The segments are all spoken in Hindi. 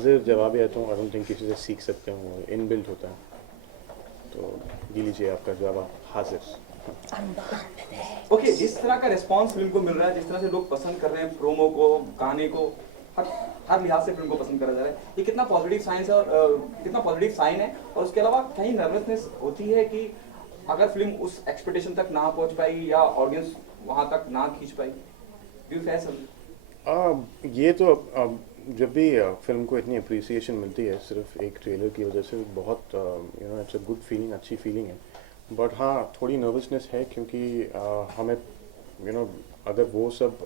हाजिर जवाब है तो आई डोंट थिंक किसी से सीख सकते हो, वो इनबिल्ट होता है। तो ये लीजिए आपका जवाब, हाजिर। ओके, जिस तरह का रिस्पांस फिल्म को मिल रहा है, जिस तरह से लोग पसंद कर रहे हैं प्रोमो को, गाने को, हर हर लिहाज से फिल्म को पसंद करा जा रहा है, ये कितना पॉजिटिव साइन है और कितना पॉजिटिव साइन है। और उसके अलावा कहीं नर्वसनेस होती है कि अगर फिल्म उस एक्सपेक्टेशन तक ना पहुंच पाई या ऑडियंस वहां तक ना खींच पाई, डू फेस? ये तो जब भी फिल्म को इतनी अप्रिसिएशन मिलती है सिर्फ एक ट्रेलर की वजह से, बहुत इट्स अ गुड फीलिंग, अच्छी फीलिंग है। बट हाँ, थोड़ी नर्वसनेस है क्योंकि हमें अगर वो सब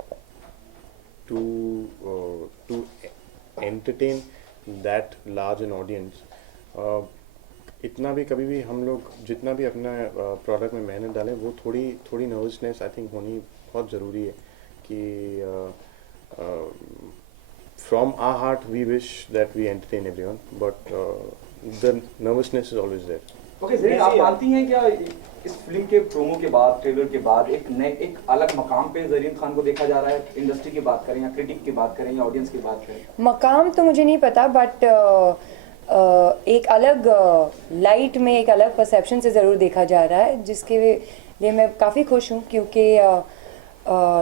to to entertain that large an audience, इतना भी कभी भी हम लोग जितना भी अपना प्रोडक्ट में मेहनत डालें, वो थोड़ी थोड़ी नर्वसनेस आई थिंक होनी बहुत ज़रूरी है कि from our heart we wish that we entertain everyone, but the nervousness is always there. Okay Zareen, आप मानती हैं क्या इस फिल्म के प्रोमो के बाद, ट्रेलर के बाद एक अलग मकाम पे ज़रीन खान को देखा जा रहा है? इंडस्ट्री की बात करें या क्रिटिक की बात करें या ऑडियंस की बात करें, मकाम तो मुझे नहीं पता, बट एक अलग लाइट में, एक अलग परसेप्शन से ज़रूर देखा जा रहा है, जिसके लिए मैं काफ़ी खुश हूँ क्योंकि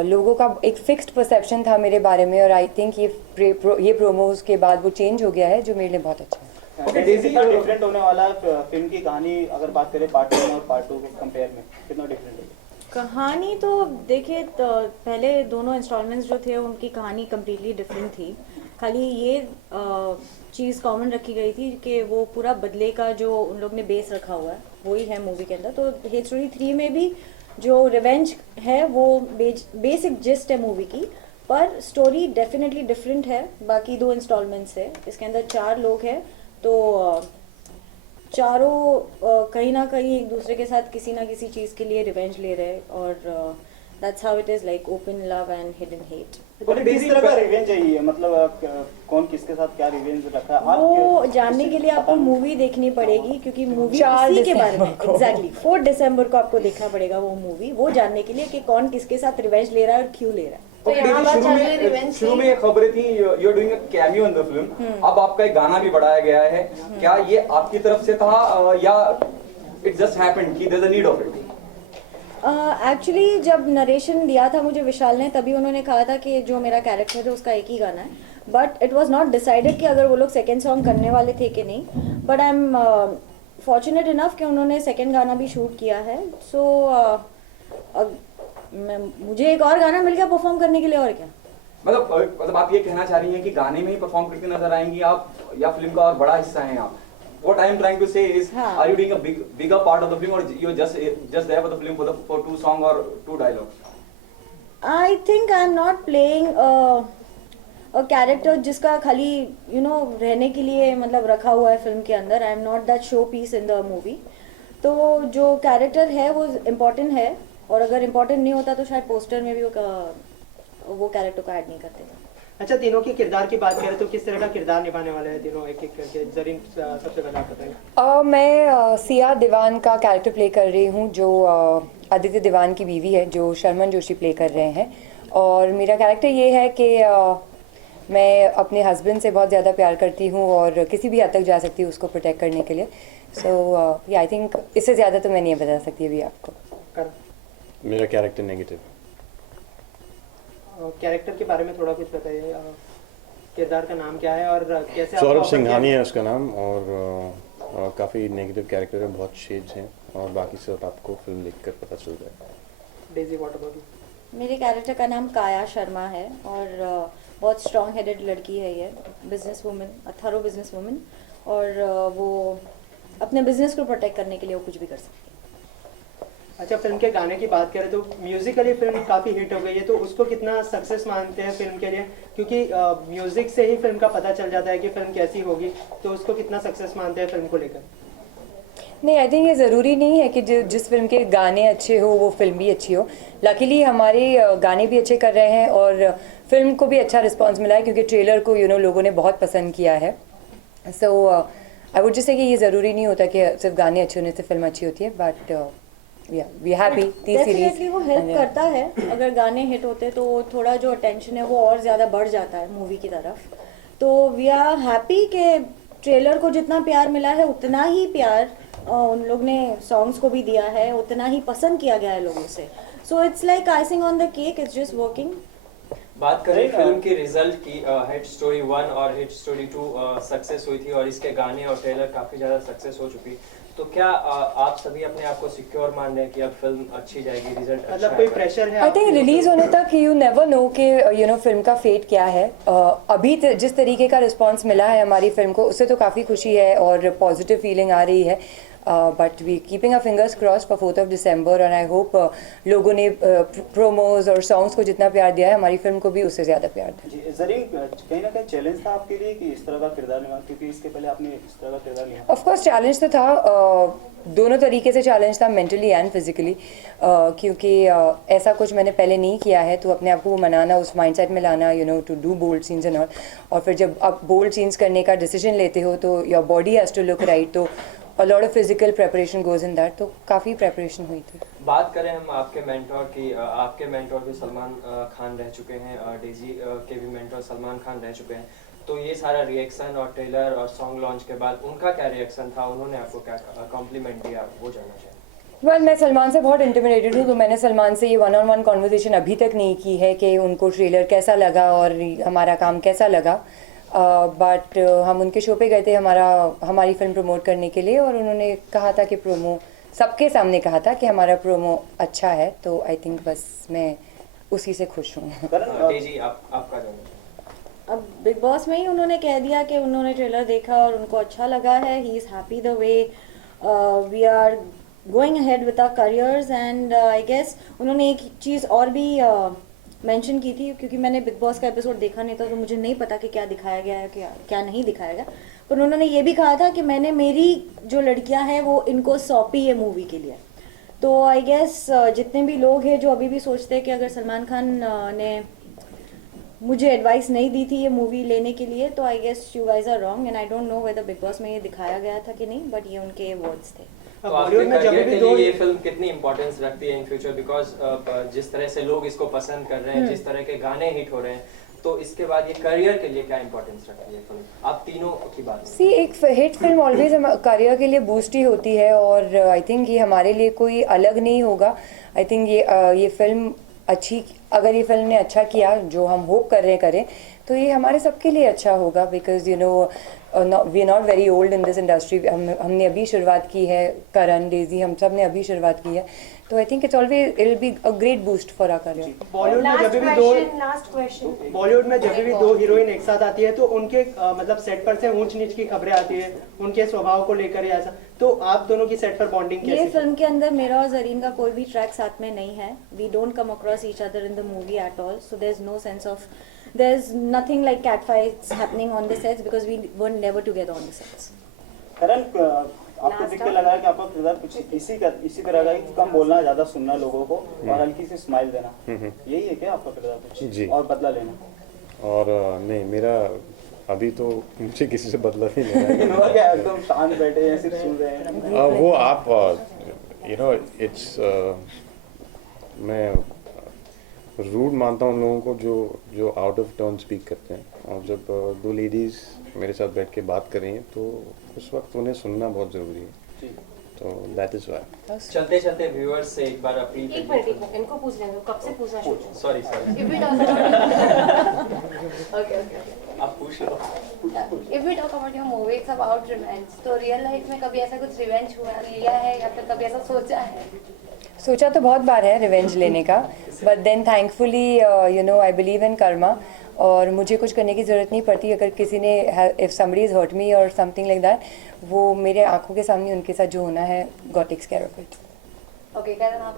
लोगों का एक फिक्स्ड परसेप्शन था मेरे बारे में, और आई थिंक ये प्रोमोज के बाद वो चेंज हो गया है, जो मेरे लिए बहुत अच्छा है। कितना डिफरेंट होने वाला फिल्म की कहानी, अगर बात करें पार्ट 1 और पार्ट 2 को कंपेयर में, कितना डिफरेंट है कहानी? तो देखिए, तो पहले दोनों इंस्टॉलमेंट्स जो थे उनकी कहानी कम्प्लीटली डिफरेंट थी। खाली ये चीज़ कॉमन रखी गई थी कि वो पूरा बदले का जो उन लोग ने बेस रखा हुआ है वही है मूवी के अंदर। तो हेट स्टोरी 3 में भी जो रिवेंज है वो बेसिक जिस्ट है मूवी की, पर स्टोरी डेफिनेटली डिफरेंट है बाकी 2 इंस्टॉलमेंट से। इसके अंदर 4 लोग हैं, तो चारों कहीं ना कहीं एक दूसरे के साथ किसी ना किसी चीज़ के लिए रिवेंज ले रहे हैं, और that's how it is, like open love and hidden hate. किस तरह का रिवेंज है ये, मतलब कौन किसके साथ क्या रिवेंज रखा है, वो जानने के लिए आपको मूवी देखनी पड़ेगी, क्योंकि मूवी इसी के बारे में एग्जैक्टली 4 दिसंबर को आपको देखना पड़ेगा वो मूवी, वो जानने के लिए कि कौन किसके साथ रिवेंज ले रहा है और क्यों ले रहा है। तो शुरू में खबरें थी you are doing a cameo in the film, अब आपका एक गाना भी बढ़ाया गया है, क्या ये आपकी तरफ से था या इट जस्ट हैपेंड कि there is a need of it? Actually जब नरेशन दिया था मुझे विशाल ने, तभी उन्होंने कहा था कि जो मेरा कैरेक्टर है उसका एक ही गाना है, but it was not decided कि अगर वो लोग सेकंड सॉन्ग करने वाले थे कि नहीं। But I am fortunate enough कि उन्होंने सेकंड गाना भी शूट किया है। सो मुझे एक और गाना मिल गया परफॉर्म करने के लिए, और क्या। मतलब आप ये कहना चाह रही हैं कि गाने में ही परफॉर्म करके नजर आएंगी आप, या फिल्म का और बड़ा हिस्सा हैं आप? What I am trying to say is, are you doing a bigger part of the film, or you're just there for the film for 2 songs or 2 dialogues? I think I am not playing a character जिसका खाली रहने के लिए मतलब रखा हुआ है फिल्म के अंदर। I am not that show piece in the movie. तो जो कैरेक्टर है वो इम्पोर्टेंट है, और अगर इम्पोर्टेंट नहीं होता तो शायद पोस्टर में भी वो कैरेक्टर को ऐड नहीं करते थे। अच्छा, तीनों के किरदार की बात करें तो किस तरह का किरदार निभाने वाले हैं तीनों, एक एक करके? ज़रीन सबसे पहले आप बताइए। मैं सिया दीवान का कैरेक्टर प्ले कर रही हूँ, जो आदित्य दीवान की बीवी है, जो शर्मन जोशी प्ले कर रहे हैं। और मेरा कैरेक्टर ये है कि मैं अपने हस्बैंड से बहुत ज़्यादा प्यार करती हूँ और किसी भी हद तक जा सकती हूँ उसको प्रोटेक्ट करने के लिए। सो आई थिंक इससे ज़्यादा तो मैं नहीं बता सकती अभी आपको। मेरा कैरेक्टर नेगेटिव। कैरेक्टर के बारे में थोड़ा कुछ बताइए, किरदार का नाम क्या है और कैसे? सौरभ सिंघानी है उसका नाम, और काफ़ी नेगेटिव कैरेक्टर है, बहुत शेड्स हैं, और बाकी सब आपको फिल्म देखकर पता चल जाएगा। Daisy, what about you? मेरे कैरेक्टर का नाम काया शर्मा है, और बहुत स्ट्रॉन्ग हेडेड लड़की है ये, बिजनेस वूमन, अथारो बिजनेस वूमन, और वो अपने बिजनेस को प्रोटेक्ट करने के लिए वो कुछ भी कर सकती है। अच्छा, फिल्म के गाने की बात करें तो म्यूजिकली फिल्म काफ़ी हिट हो गई है, तो उसको कितना सक्सेस मानते हैं फिल्म के लिए? क्योंकि म्यूजिक से ही फिल्म का पता चल जाता है कि फिल्म कैसी होगी, तो उसको कितना सक्सेस मानते हैं फिल्म को लेकर? नहीं, आई थिंक ये ज़रूरी नहीं है कि जिस फिल्म के गाने अच्छे हो वो फिल्म भी अच्छी हो। लकीली हमारे गाने भी अच्छे कर रहे हैं और फिल्म को भी अच्छा रिस्पांस मिला है, क्योंकि ट्रेलर को लोगों ने बहुत पसंद किया है। सो आई वुड जस्ट से कि ये ज़रूरी नहीं होता कि सिर्फ गाने अच्छे होने से फिल्म अच्छी होती है, but we happy the series. Definitely वो हेल्प करता है, अगर गाने हिट होते तो थोड़ा जो अटेंशन है वो और ज़्यादा बढ़ जाता है मूवी की तरफ। तो वी आर हैप्पी कि ट्रेलर को जितना प्यार मिला है उतना ही प्यार उन लोग ने सॉन्ग्स को भी दिया है, उतना ही पसंद किया गया है लोगों से. So it's like icing on the cake, it's just working. बात करें फिल्म की रिजल्ट की, हिट स्टोरी 1 और हिट स्टोरी 2 सक्सेस हुई थी और इसके गाने और ट्रेलर काफ़ी ज़्यादा सक्सेस हो चुकी. तो क्या आप सभी अपने आप को सिक्योर मान रहे हैं कि अब फिल्म अच्छी जाएगी, रिजल्ट अच्छा मतलब कोई आएगा? प्रेशर है आई थिंक रिलीज होने तक यू नेवर नो कि फिल्म का फेट क्या है. अभी जिस तरीके का रिस्पांस मिला है हमारी फिल्म को उससे तो काफ़ी खुशी है और पॉजिटिव फीलिंग आ रही है. But we keeping a fingers cross for 4th of December और आई होप लोगों ने प्रोमोज और सॉन्ग्स को जितना प्यार दिया है हमारी फिल्म को भी उससे ज़्यादा प्यार दिया. जी जरीन, कहीं ना कहीं चैलेंज था आपके लिए कि इस तरह का किरदार निभा, क्योंकि इसके पहले आपने इस तरह का किरदार निभाया. ऑफ कोर्स चैलेंज तो था, दोनों तरीके से चैलेंज था, मेंटली एंड फिजिकली, क्योंकि ऐसा कुछ मैंने पहले नहीं किया है. तो अपने आप को मनाना, उस माइंडसेट में लाना, to do bold scenes and all. और फिर जब आप बोल्ड सीन्स करने का डिसीजन लेते हो तो your body has to look right. तो a lot of physical preparation goes in that. तो काफ़ी preparation हुई थी. बात करें हम आपके मेंटोर की, आपके मेंटोर भी सलमान खान रह चुके हैं, डेजी के भी मेंटोर सलमान खान रह चुके हैं. तो ये सारा रिएक्शन और ट्रेलर और सॉन्ग लॉन्च के बाद उनका क्या रिएक्शन था, उन्होंने आपको क्या कॉम्प्लीमेंट दिया, वो जानना चाहिए. Well, मैं सलमान से बहुत इंटिमिडेटेड हूँ, तो मैंने सलमान से ये 1-on-1 कॉन्वर्जेसन अभी तक नहीं की है कि उनको ट्रेलर कैसा लगा और हमारा काम कैसा लगा. बट हम उनके शो पे गए थे हमारी फिल्म प्रमोट करने के लिए और उन्होंने कहा था कि प्रोमो सबके सामने कहा था कि हमारा प्रोमो अच्छा है. तो आई थिंक बस मैं उसी से खुश हूँ. डेजी आपका जानना चाहिए. अब बिग बॉस में ही उन्होंने कह दिया कि उन्होंने ट्रेलर देखा और उनको अच्छा लगा है. He is happy the way we are going ahead with our careers. And I guess उन्होंने एक चीज़ और भी मेंशन की थी, क्योंकि मैंने बिग बॉस का एपिसोड देखा नहीं था तो मुझे नहीं पता कि क्या दिखाया गया है, क्या नहीं दिखाया गया. पर उन्होंने ये भी कहा था कि मैंने मेरी जो लड़कियां हैं वो इनको सौंपी है मूवी के लिए. तो आई गेस जितने भी लोग हैं जो अभी भी सोचते हैं कि अगर सलमान खान ने मुझे एडवाइस नहीं दी थी ये मूवी लेने के लिए, तो I guess you guys are wrong. And I don't know whether Bigg Boss में ये दिखाया गया था कि नहीं, बट ये उनके वर्ड्स थे. तो आपके करियर के लिए ये फिल्म कितनी इंपॉर्टेंस रखती है इन फ्यूचर, बिकॉज जिस तरह से लोग इसको पसंद कर रहे हैं, जिस तरह के गाने हिट हो रहे हैं, तो इसके बाद ये करियर के लिए क्या इंपॉर्टेंस रखती है फिल्म, आप तीनों की बात. सी एक हिट फिल्म ऑलवेज करियर के लिए बूस्ट ही होती है और आई थिंक ये हमारे लिए कोई अलग नहीं होगा. आई थिंक ये फिल्म अच्छी, अगर ये फिल्म ने अच्छा किया जो हम होप कर रहे करें, तो ये हमारे सबके लिए अच्छा होगा. Because we are not very old in this industry. हमने अभी शुरुआत की है, करण, डेजी, हम सब ने अभी शुरुआत की है. तो I think it will be a great boost for our career. Bollywood में जब भी दो हीरोइन एक साथ आती है तो उनके मतलब सेट पर से ऊंच नीच की खबरें आती है उनके स्वभाव को लेकर या ऐसा. तो आप दोनों की सेट पर बॉन्डिंग कैसी? ये फिल्म के अंदर मेरा और जरीन का कोई भी ट्रैक साथ में नहीं है. We don't come across each other in the movie at all. So there is no sense of, there is nothing like cat fights happening on the sets because we were never together on the sets. करण, आपको देख के लगा कि आपका किरदार कुछ इसी तरह का कि कम बोलना, ज्यादा सुनना लोगों को और हल्की सी स्माइल देना, यही है क्या आपका किरदार कुछ? जी. और बदला लेना? और नहीं, मेरा अभी तो मुझे किसी से बदला नहीं लेना है. लेकिन और क्या, एकदम शांत बैठे हैं, सिर्फ सुन रहे हैं? वो आप इट्स मैं रूड मानता हूँ उन लोगों को जो आउट ऑफ टर्न स्पीक करते हैं. और जब दो लेडीज़ मेरे साथ बैठ के बात कर रही हैं तो उस वक्त उन्हें सुनना बहुत ज़रूरी है. तो दैट इज़ वाई. चलते चलते व्यूअर्स से एक बार अपील. एक मिनट, इनको पूछ लेंगे कब से पूछना शुरू. Sorry If we talk about okay. आप पूछ लो. If we talk about your movie, it's about revenge. तो रियल लाइफ में कभी ऐसा कुछ रिवेंज हुआ लिया है या फिर कभी ऐसा सोचा है? सोचा तो बहुत बार है रिवेंज लेने का, but then thankfully I believe in karma और मुझे कुछ करने की ज़रूरत नहीं पड़ती. अगर किसी ने if somebody is hurt me और समथिंग लाइक दैट, वो मेरे आंखों के सामने उनके साथ जो होना है, God takes care of it. Okay, Karan आप?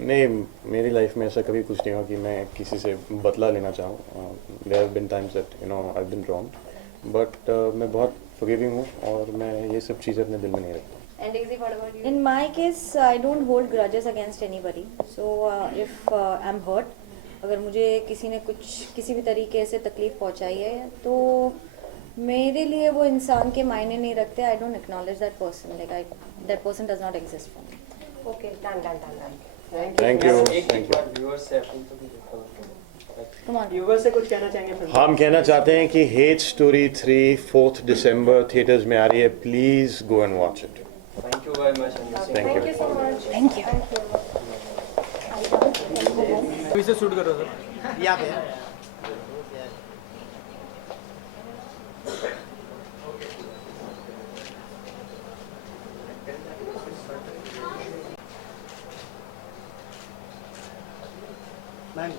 नहीं, मेरी लाइफ में ऐसा कभी कुछ नहीं हुआ कि मैं किसी से बदला लेना चाहूँ. There have been times that I have been wrong, but मैं बहुत फॉरगिविंग हूँ और मैं ये सब चीज़ें अपने दिल में नहीं रखता. And Daisy, what about you? In my case, I don't hold grudges against anybody. So if I'm hurt, अगर मुझे किसी ने किसी भी तरीके से तकलीफ पहुंचाई है तो मेरे लिए वो इंसान के मायने नहीं रखते. I don't acknowledge that person. That person does not exist for me. Okay, done. Thank you. एक बार व्यूअर्स से अपील तो भी कम ऑन व्यूवर से कुछ कहना चाहेंगे फिल्म हम कहना चाहते हैं कि हेट स्टोरी 3 4 दिसंबर थिएटर्स में आ रही है, please go and watch it. Thank you very much. Thank you. so much. Thank you. से शूट करो सर। यहाँ पे मैम